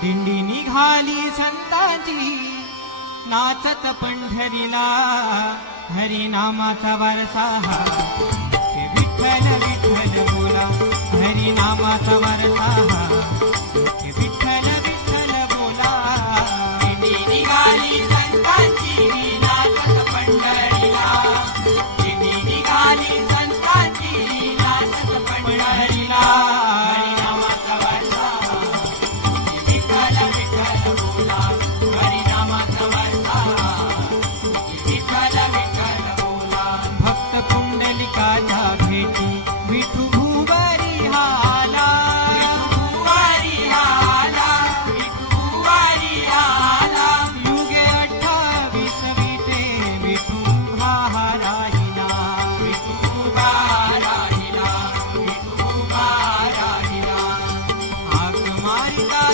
दिंडी निघाली संतांची नाचत पंढरीला, हरिनामाचा वारसा हा हे विठ्ठल विठ्ठल बोला, हरिनामाचा वारसा हा हे विठ्ठल विठ्ठल बोला. दिंडी निघाली संतांची नाचत पंढरीला, दिंडी निघाली संतांची नाचत पंढरीला, हरिनामाचा वारसा हा हे विठ्ठल विठ्ठल बोला.